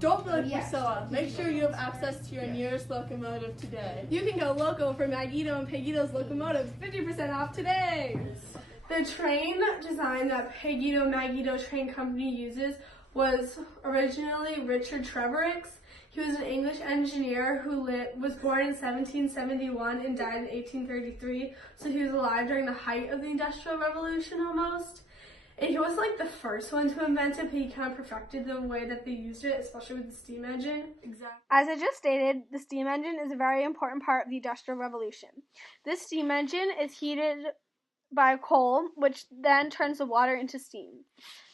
Don't feel like Priscilla. Make sure you have access to your nearest locomotive today. You can go loco for Maggito and Pageito's locomotives, 50% off today. The train design that Maggito Train Company uses was originally Richard Treverick's. He was an English engineer who was born in 1771 and died in 1833, so he was alive during the height of the Industrial Revolution almost. And he was like the first one to invent it, but he kind of perfected the way that they used it, especially with the steam engine. Exactly. As I just stated, the steam engine is a very important part of the Industrial Revolution. This steam engine is heated by coal, which then turns the water into steam.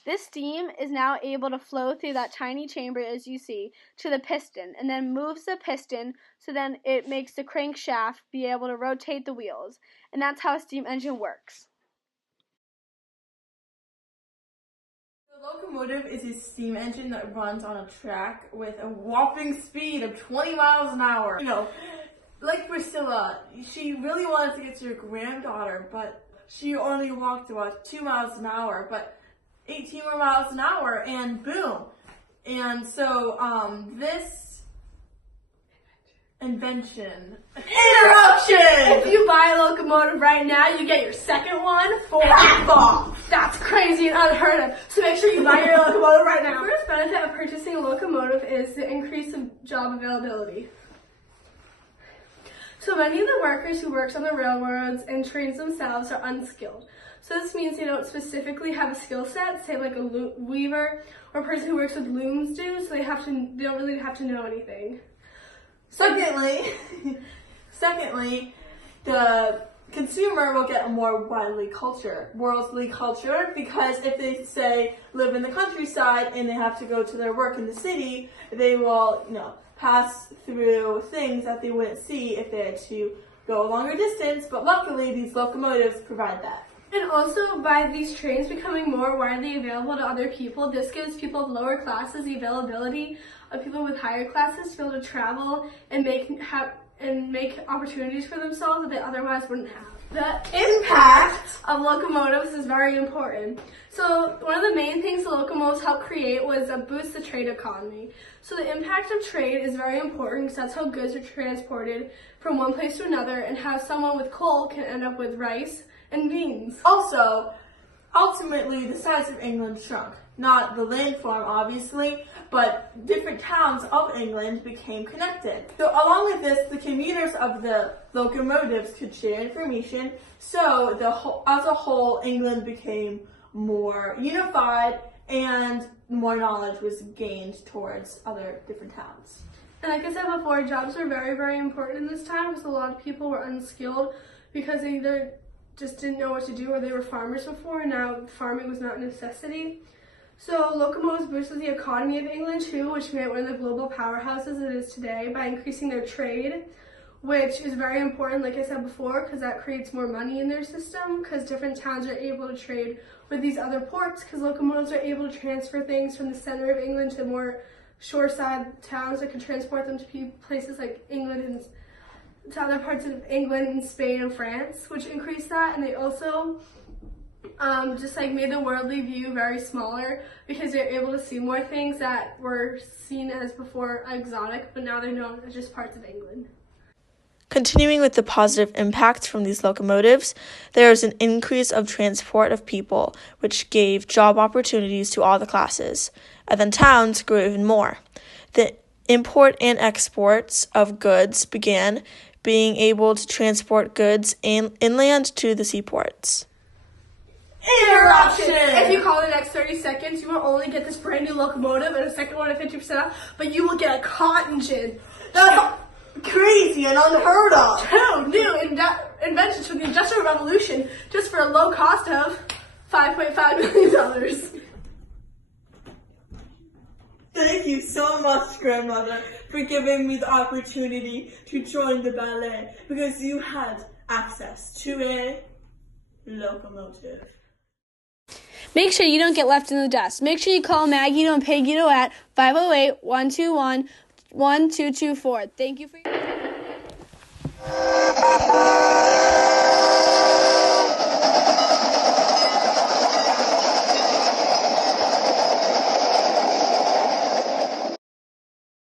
This steam is now able to flow through that tiny chamber, as you see, to the piston, and then moves the piston, so then it makes the crankshaft be able to rotate the wheels. And that's how a steam engine works. The locomotive is a steam engine that runs on a track with a whopping speed of 20 miles an hour. You know, like Priscilla, she really wanted to get to her granddaughter, but she only walked about 2 miles an hour, but 18 more miles an hour, and boom. And so, this invention. Interruption! If you buy a locomotive right now, you get your second one for half off. That's crazy and unheard of. So make sure you buy your locomotive right now. The first benefit of purchasing a locomotive is the increase of job availability. So many of the workers who work on the railroads and trains themselves are unskilled. So this means they don't specifically have a skill set, say like a weaver or a person who works with looms do, so they don't really have to know anything. Secondly, the consumer will get a more worldly culture because if they say live in the countryside and they have to go to their work in the city, they will, pass through things that they wouldn't see if they had to go a longer distance, but luckily these locomotives provide that. And also, by these trains becoming more widely available to other people, this gives people of lower classes the availability of people with higher classes to be able to travel and make opportunities for themselves that they otherwise wouldn't have. The impact of locomotives is very important. So one of the main things the locomotives helped create was boost the trade economy. So the impact of trade is very important because that's how goods are transported from one place to another, and how someone with coal can end up with rice and beans. Also, ultimately, the size of England shrunk. Not the landform, obviously, but different towns of England became connected. So along with this, the commuters of the locomotives could share information, so as a whole, England became more unified and more knowledge was gained towards other different towns. And like I said before, jobs were very, very important in this time because a lot of people were unskilled because they either just didn't know what to do or they were farmers before, and now farming was not a necessity. So locomotives boosted the economy of England too, which made it one of the global powerhouses it is today by increasing their trade, which is very important, like I said before, because that creates more money in their system, because different towns are able to trade with these other ports, because locomotives are able to transfer things from the center of England to more shoreside towns that could transport them to places like England and to other parts of England and Spain and France, which increased that. And they also just made the worldly view very smaller because they're able to see more things that were seen as before exotic, but now they're known as just parts of England. Continuing with the positive impacts from these locomotives, there is an increase of transport of people, which gave job opportunities to all the classes, and then towns grew even more. The import and exports of goods began, being able to transport goods inland to the seaports. Interruption! If you call in the next 30 seconds, you will only get this brand new locomotive and a second one at 50% off, but you will get a cotton gin. That's crazy and unheard of. Two new inventions from the Industrial Revolution just for a low cost of $5.5 million. Thank you so much, Grandmother, for giving me the opportunity to join the ballet because you had access to a locomotive. Make sure you don't get left in the dust. Make sure you call Maggie and Paige at 508-121-1224. Thank you for your